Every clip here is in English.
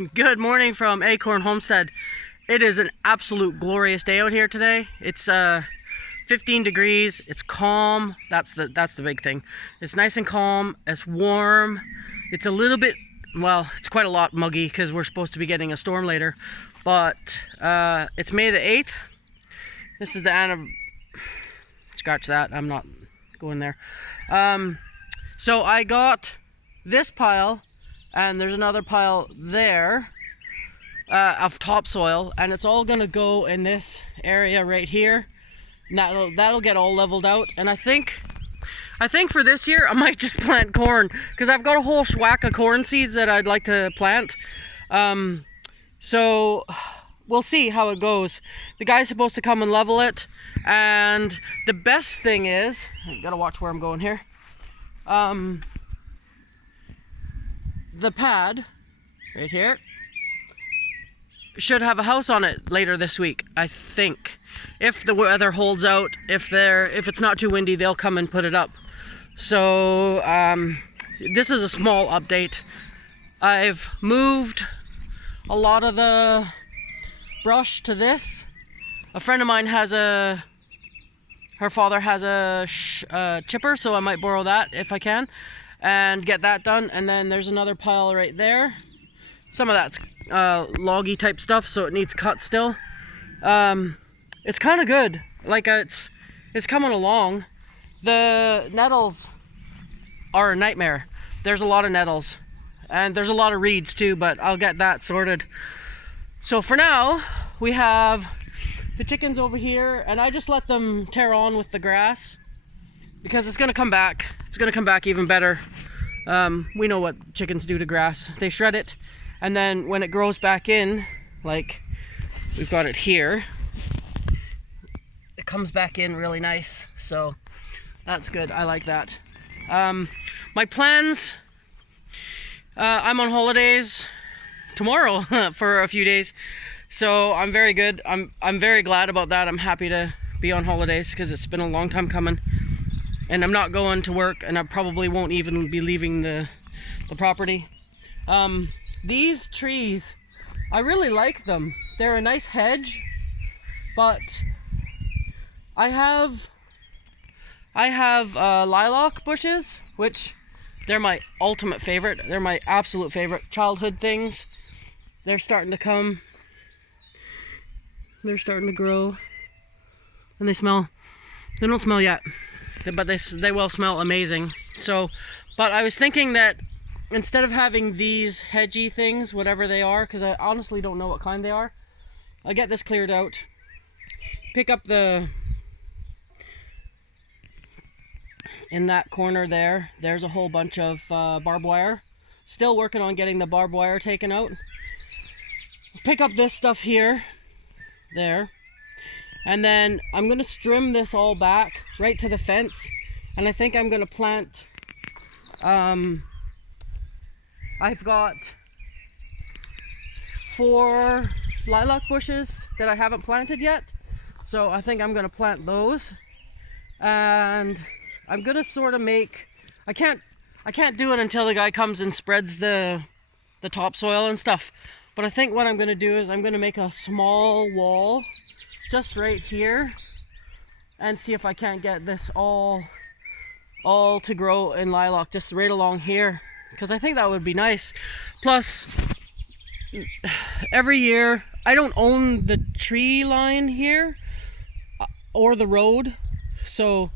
Good morning from Acorn Homestead. It is an absolute glorious day out here today. It's 15 degrees. It's calm. That's the big thing. It's nice and calm. It's warm. It's a little bit, well, it's quite a lot muggy because we're supposed to be getting a storm later. But it's May the 8th. This is the scratch that. I'm not going there. So I got this pile, and there's another pile there of topsoil, and it's all gonna go in this area right here. And that'll get all leveled out. And I think for this year I might just plant corn, because I've got a whole whack of corn seeds that I'd like to plant. So we'll see how it goes. The guy's supposed to come and level it, and the best thing is, I gotta watch where I'm going here. The pad right here should have a house on it later this week, I think, if the weather holds out. If it's not too windy, they'll come and put it up. So this is a small update. I've moved a lot of the brush to this. A friend of mine has her father has a chipper, so I might borrow that if I can and get that done. And then there's another pile right there. Some of that's loggy type stuff, so it needs cut still. It's kind of good. Like it's coming along. The nettles are a nightmare. There's a lot of nettles, and there's a lot of reeds too, but I'll get that sorted. So for now, we have the chickens over here, and I just let them tear on with the grass because it's gonna come back. It's gonna come back even better. We know what chickens do to grass. They shred it, and then when it grows back in, like we've got it here, it comes back in really nice. So that's good. I like that. My plans, I'm on holidays tomorrow for a few days, so I'm very good. I'm very glad about that. I'm happy to be on holidays because it's been a long time coming, and I'm not going to work, and I probably won't even be leaving the property. These trees, I really like them. They're a nice hedge, but I have lilac bushes, which they're my ultimate favorite. They're my absolute favorite childhood things. They're starting to come. They're starting to grow, and they don't smell yet, but they will smell amazing. So, but I was thinking that instead of having these hedgy things, whatever they are, because I honestly don't know what kind they are, I'll get this cleared out, pick up in that corner there's a whole bunch of barbed wire. Still working on getting the barbed wire taken out. Pick up this stuff here, there, and then I'm gonna trim this all back right to the fence, and I think I'm gonna plant, I've got 4 lilac bushes that I haven't planted yet, so I think I'm gonna plant those, and I'm gonna sort of make, I can't do it until the guy comes and spreads the topsoil and stuff. But I think what I'm gonna do is I'm gonna make a small wall just right here and see if I can't get this all to grow in lilac just right along here, because I think that would be nice. Plus, every year, I don't own the tree line here or the road, so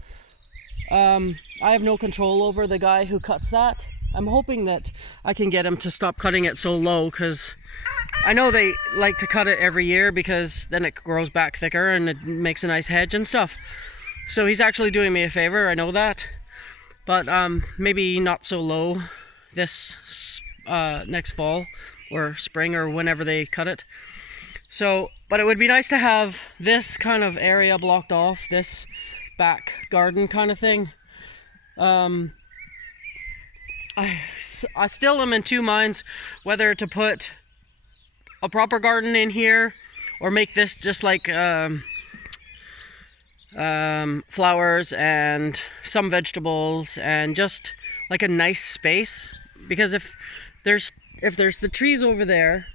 I have no control over the guy who cuts that. I'm hoping that I can get him to stop cutting it so low, because I know they like to cut it every year because then it grows back thicker and it makes a nice hedge and stuff. So he's actually doing me a favor, I know that. But maybe not so low this next fall or spring or whenever they cut it. So, but it would be nice to have this kind of area blocked off, this back garden kind of thing. I still am in two minds whether to put a proper garden in here or make this just like flowers and some vegetables and just like a nice space, because if if there's the trees over there,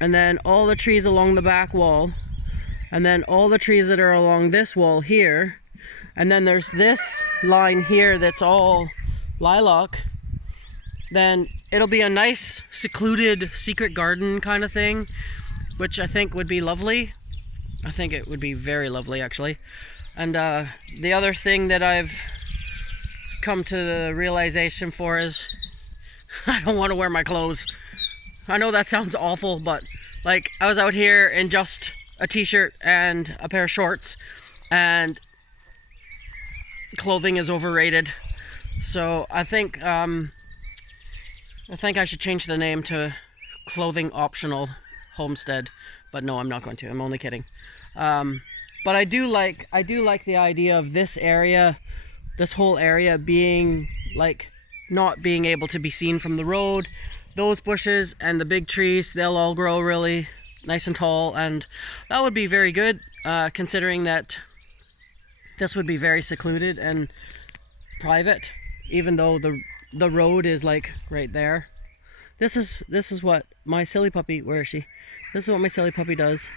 and then all the trees along the back wall, and then all the trees that are along this wall here, and then there's this line here that's all lilac, then it'll be a nice secluded secret garden kind of thing, which I think would be lovely. I think it would be very lovely, actually. And the other thing that I've come to the realization for is I don't want to wear my clothes. I know that sounds awful, but like, I was out here in just a t-shirt and a pair of shorts, and clothing is overrated. So I think I should change the name to Clothing Optional Homestead. But no, I'm not going to. I'm only kidding. But I do like the idea of this area, this whole area being like not being able to be seen from the road. Those bushes and the big trees, they'll all grow really nice and tall, and that would be very good, considering that this would be very secluded and private, even though the road is like right there. This is what my silly puppy, where is she? This is what my silly puppy does.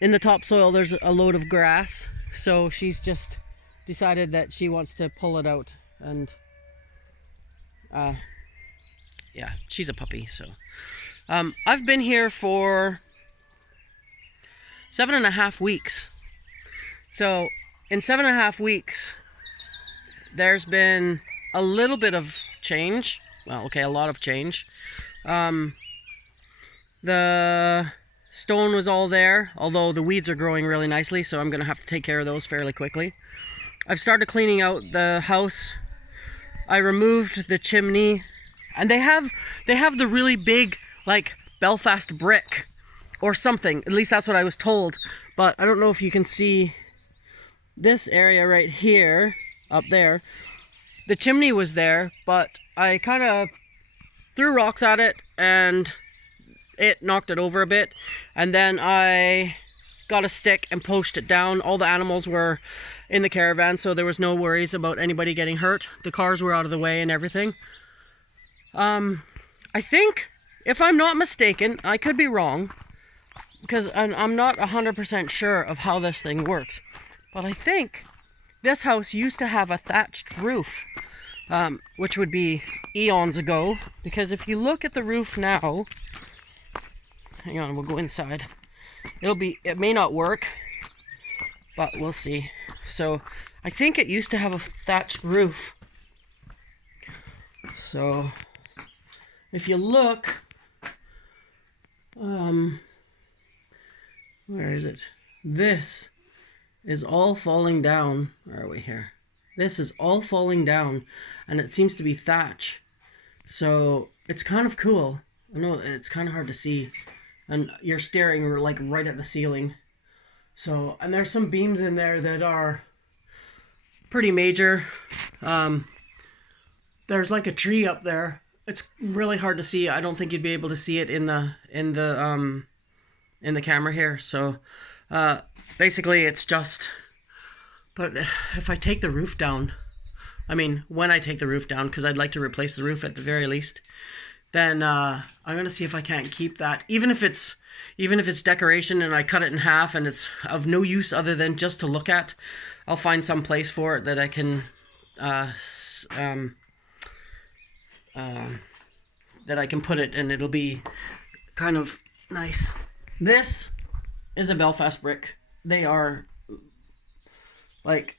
In the topsoil there's a load of grass, so she's just decided that she wants to pull it out, and yeah, she's a puppy. So I've been here for 7.5 weeks. So in 7.5 weeks there's been a little bit of change. Well, okay, a lot of change. The stone was all there, although the weeds are growing really nicely, so I'm gonna have to take care of those fairly quickly. I've started cleaning out the house. I removed the chimney, and they have the really big, like, Belfast brick or something. At least that's what I was told, but I don't know if you can see this area right here, up there. The chimney was there, but I kind of threw rocks at it and it knocked it over a bit, and then I got a stick and pushed it down. All the animals were in the caravan, so there was no worries about anybody getting hurt. The cars were out of the way and everything. I think, if I'm not mistaken, I could be wrong, because I'm not 100% sure of how this thing works, but I think this house used to have a thatched roof, which would be eons ago, because if you look at the roof now, hang on, we'll go inside. It may not work, but we'll see. So I think it used to have a thatched roof. So if you look, where is it? This is all falling down. Where are we here? This is all falling down, and it seems to be thatch. So it's kind of cool. I know it's kind of hard to see, and you're staring like right at the ceiling. So, and there's some beams in there that are pretty major. There's like a tree up there. It's really hard to see. I don't think you'd be able to see it in the camera here. So basically it's just, but if I take the roof down, I mean, when I take the roof down, because I'd like to replace the roof at the very least, then I'm gonna see if I can't keep that, even if it's decoration and I cut it in half and it's of no use other than just to look at. I'll find some place for it that I can that I can put it, and it'll be kind of nice. This is a Belfast brick. They are like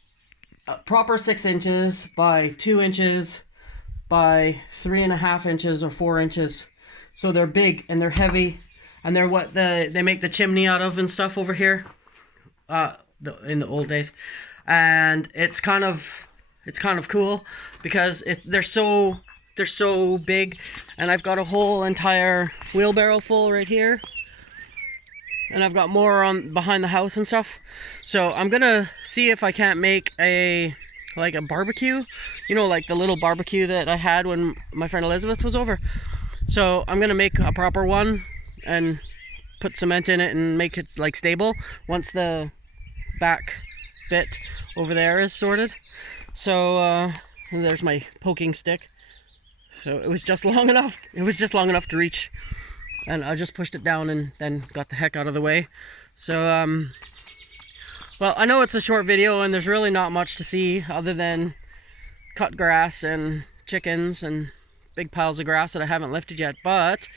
a proper 6 inches by 2 inches by 3.5 inches or 4 inches. So they're big and they're heavy, and they're what they make the chimney out of and stuff over here in the old days. And it's kind of cool because they're so big, and I've got a whole entire wheelbarrow full right here, and I've got more on behind the house and stuff. So I'm gonna see if I can't make a barbecue, like the little barbecue that I had when my friend Elizabeth was over. So I'm gonna make a proper one and put cement in it and make it like stable once the back bit over there is sorted. So and there's my poking stick. So it was just long enough. It was just long enough to reach. And I just pushed it down and then got the heck out of the way. So, well, I know it's a short video and there's really not much to see other than cut grass and chickens and big piles of grass that I haven't lifted yet. But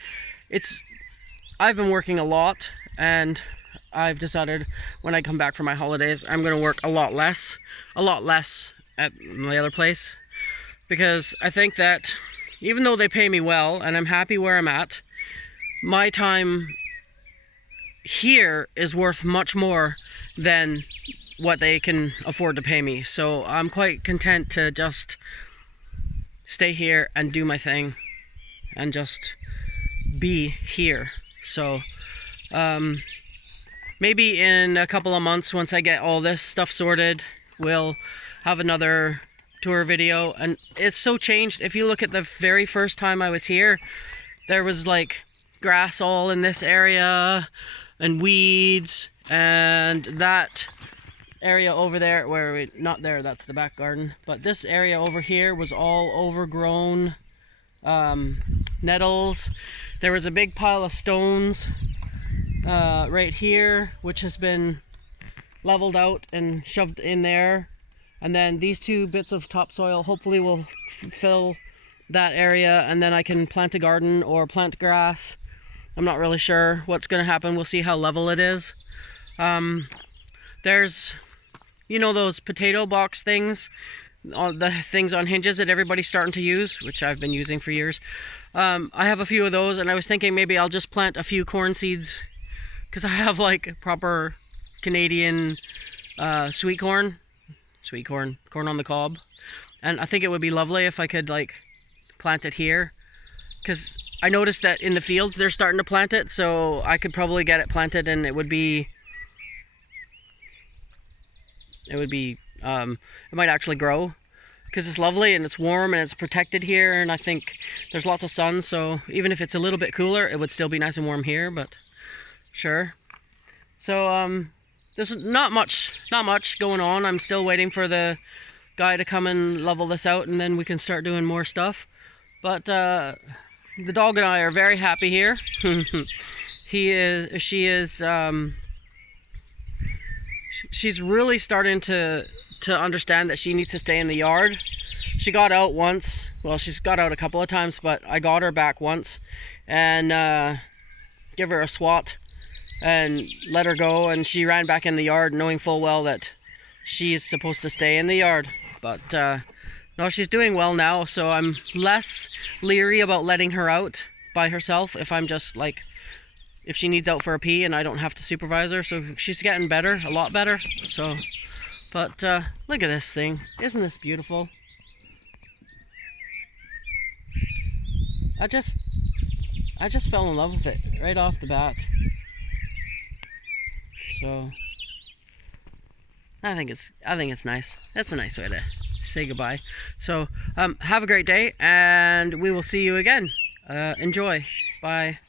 I've been working a lot, and I've decided when I come back from my holidays, I'm going to work a lot less at my other place. Because I think that even though they pay me well and I'm happy where I'm at, my time here is worth much more than what they can afford to pay me. So I'm quite content to just stay here and do my thing and just be here. So maybe in a couple of months, once I get all this stuff sorted, we'll have another tour video. And it's so changed. If you look at the very first time I was here, there was like grass all in this area and weeds, and that area over there not there, that's the back garden, but this area over here was all overgrown nettles. There was a big pile of stones right here, which has been leveled out and shoved in there, and then these two bits of topsoil hopefully will fill that area, and then I can plant a garden or plant grass. I'm not really sure what's going to happen. We'll see how level it is. There's, you know, those potato box things, all the things on hinges that everybody's starting to use, which I've been using for years. I have a few of those, and I was thinking maybe I'll just plant a few corn seeds, because I have like proper Canadian sweet corn, corn on the cob, and I think it would be lovely if I could like plant it here, because I noticed that in the fields they're starting to plant it, so I could probably get it planted, and it might actually grow, because it's lovely and it's warm and it's protected here, and I think there's lots of sun, so even if it's a little bit cooler, it would still be nice and warm here. But sure. So there's not much going on. I'm still waiting for the guy to come and level this out, and then we can start doing more stuff. But the dog and I are very happy here. She's really starting to understand that she needs to stay in the yard. She got out once. Well, she's got out a couple of times, but I got her back once and give her a swat and let her go, and she ran back in the yard knowing full well that she's supposed to stay in the yard. But no, she's doing well now, so I'm less leery about letting her out by herself if she needs out for a pee and I don't have to supervise her. So she's getting better, a lot better. So, but look at this thing. Isn't this beautiful? I just fell in love with it right off the bat. So I think it's nice. That's a nice way to say goodbye. So have a great day, and we will see you again. Enjoy. Bye.